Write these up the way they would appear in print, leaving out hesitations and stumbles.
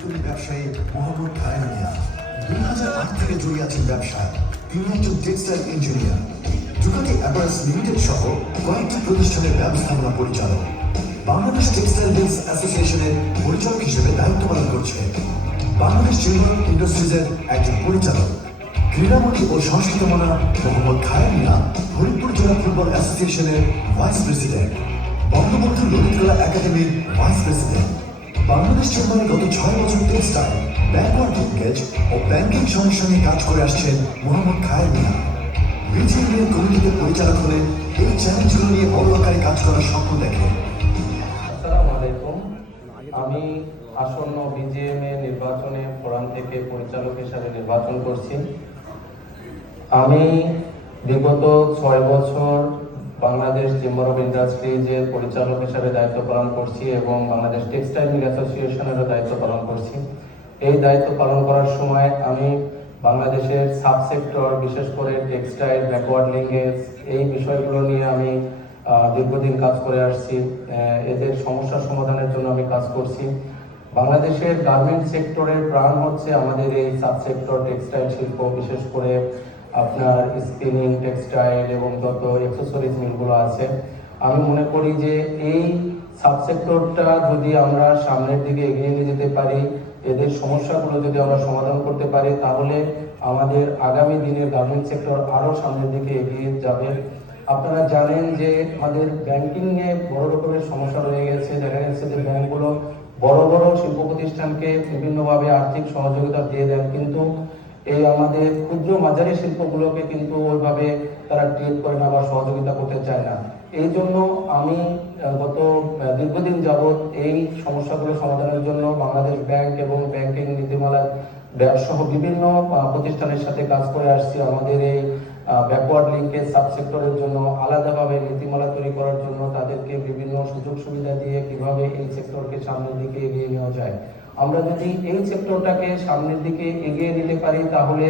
তৈরি ব্যবসায়ী মোহাম্মদ খায়ের মিয়া 2008 থেকে জড়িয়ে আছেন ব্যবসায়। তিনি একজন টেক্সটাইল ইঞ্জিনিয়ার, দুকাটি অ্যাপারেলস লিমিটেড সহ কয়েকটি প্রতিষ্ঠানের ব্যবস্থাপনা পরিচালক। বাংলাদেশ টেক্সটাইল মিলস অ্যাসোসিয়েশনের পরিচালক হিসেবে দায়িত্ব পালন করছেন। বাংলাদেশ চেম্বার অফ ইন্ডাস্ট্রিজের একজন পরিচালক। ক্রীড়ামন্ত্রী ও সংস্কৃতি মনা মোহাম্মদ খায়ের মিয়া ফরিদপুর জেলা ফুটবল অ্যাসোসিয়েশনের ভাইস প্রেসিডেন্ট, বঙ্গবন্ধু ললিতকলা একাডেমির ভাইস প্রেসিডেন্ট। বাংলাদেশ চেম্বারে গত 6 বছর টেক্সটাইল, ব্যাকওয়ার্ড লিঙ্কেজ ও ব্যাংকিং সমস্যা নিয়ে কাজ করে আসছেন মোহাম্মদ খায়ের মিয়া। বিজিএমএর কমিটিতে পরিচালক হলে এই চ্যালেঞ্জগুলো নিয়ে বড় আকারে কাজ করার স্বপ্ন দেখেন। আসসালামু আলাইকুম। আমি আসন্ন বিজিএমএ নির্বাচনে ফোরাম থেকে পরিচালক হিসাবে নির্বাচন করছি। আমি বিগত 6 বছর বাংলাদেশ চেম্বার অফ ইন্ডাস্ট্রিজের পরিচালক হিসাবে দায়িত্ব পালন করছি এবং বাংলাদেশ টেক্সটাইল মিল অ্যাসোসিয়েশনেরও দায়িত্ব পালন করছি। এই দায়িত্ব পালন করার সময় আমি বাংলাদেশের সাবসেক্টর, বিশেষ করে টেক্সটাইল, ব্যাকওয়ার্ড লিঙ্কেজ, এই বিষয়গুলো নিয়ে আমি দীর্ঘদিন কাজ করে আসছি। এদের সমস্যা সমাধানের জন্য আমি কাজ করছি। বাংলাদেশের গার্মেন্ট সেক্টরের প্রাণ হচ্ছে আমাদের এই সাবসেক্টর টেক্সটাইল শিল্প, বিশেষ করে আপনার স্পিনিং, টেক্সটাইল এবং যত অ্যাক্সেসরিজ মিলগুলো আছে। আমি মনে করি যে এই সাবসেক্টরটা যদি আমরা সামনের দিকে এগিয়ে নিয়ে যেতে পারি, এদের সমস্যাগুলো যদি আমরা সমাধান করতে পারি, তাহলে আমাদের আগামী দিনের গার্মেন্ট সেক্টর আরও সামনের দিকে এগিয়ে যাবে। আপনারা জানেন যে আমাদের ব্যাংকিং এ বড় রকমের সমস্যা রয়ে গেছে। দেখা গেছে যে ব্যাংকগুলো বড় বড় শিল্প প্রতিষ্ঠানকে বিভিন্নভাবে আর্থিক সহযোগিতা দিয়ে দেন, কিন্তু এই আমাদের ক্ষুদ্র মাঝারি শিল্পগুলোকে কিন্তু ওইভাবে তারা ট্রিট করে না বা সহযোগিতা করতে চায় না। এই জন্য আমি গত দীর্ঘদিন যাবৎ এই সমস্যাগুলো সমাধানের জন্য বাংলাদেশ ব্যাংক এবং ব্যাংকিং নীতিমালা সহ বিভিন্ন প্রতিষ্ঠানের সাথে কাজ করে আসছি। আমাদের এই ব্যাকওয়ার্ড লিঙ্কেজ সাবসেক্টরের জন্য আলাদাভাবে নীতিমালা তৈরি করার জন্য তাদেরকে বিভিন্ন সুযোগ সুবিধা দিয়ে কিভাবে এই সেক্টরকে সামনের দিকে এগিয়ে নেওয়া যায়। আমরা যদি এই সেক্টরটাকে সামনের দিকে এগিয়ে নিতে পারি, তাহলে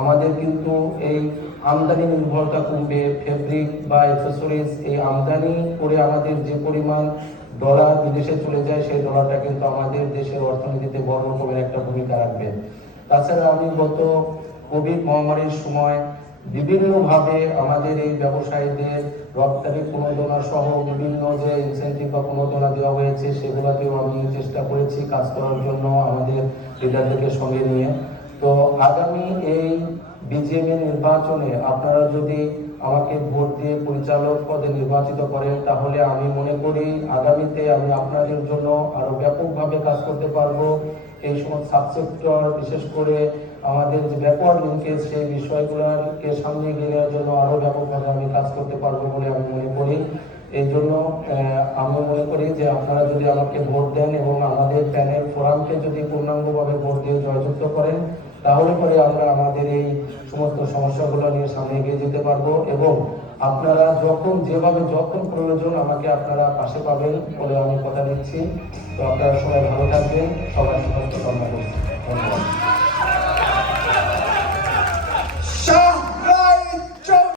আমাদের কিন্তু এই আমদানি নির্ভরতা কমবে। ফেব্রিক বা অ্যাক্সেসরিজ এই আমদানি করে আমাদের যে পরিমাণ ডলার বিদেশে চলে যায়, সেই ডলারটা কিন্তু আমাদের দেশের অর্থনীতিতে বড় রকমের একটা ভূমিকা রাখবে। তাছাড়া আমি গত কোভিড মহামারীর সময় বিভিন্নভাবে আমাদের এই ব্যবসায়ীদের রপ্তানি প্রণোদনা সহ বিভিন্ন যে ইনসেন্টিভ বা প্রণোদনা দেওয়া হয়েছে, সেগুলোতেও আমি চেষ্টা করেছি কাজ করার জন্য আমাদের লিডারদেরকে সঙ্গে নিয়ে। তো আগামী এই বিজিএমএ নির্বাচনে আপনারা যদি আমাকে ভোট দিয়ে পরিচালক পদে নির্বাচিত করেন, তাহলে আমি মনে করি আগামীতে আমি আপনাদের জন্য আরো ব্যাপকভাবে কাজ করতে পারবো। এই সমস্ত সাবসেক্টর, বিশেষ করে আমাদের যে ব্যাকওয়ার্ড লিঙ্কেজ, সেই বিষয়গুলোকে সামনে এগিয়ে নেওয়ার জন্য আরো ব্যাপকভাবে আমি কাজ করতে পারবো বলে আমি মনে করি। এই জন্য আমি মনে করি যে আপনারা যদি আমাকে ভোট দেন এবং আমাদের প্যানেল ফোরামকে যদি পূর্ণাঙ্গভাবে ভোট দিয়ে জয়যুক্ত করেন, তাহলে পরে আমরা আমাদের এই সমস্ত সমস্যাগুলো নিয়ে সামনে এগিয়ে যেতে পারবো এবং আপনারা যখন প্রয়োজন আমাকে আপনারা পাশে পাবেন বলে আমি কথা দিচ্ছি। তো আপনারা সবাই ভালো থাকবেন, সবার সুস্বাস্থ্য কামনা করছি। ধন্যবাদ।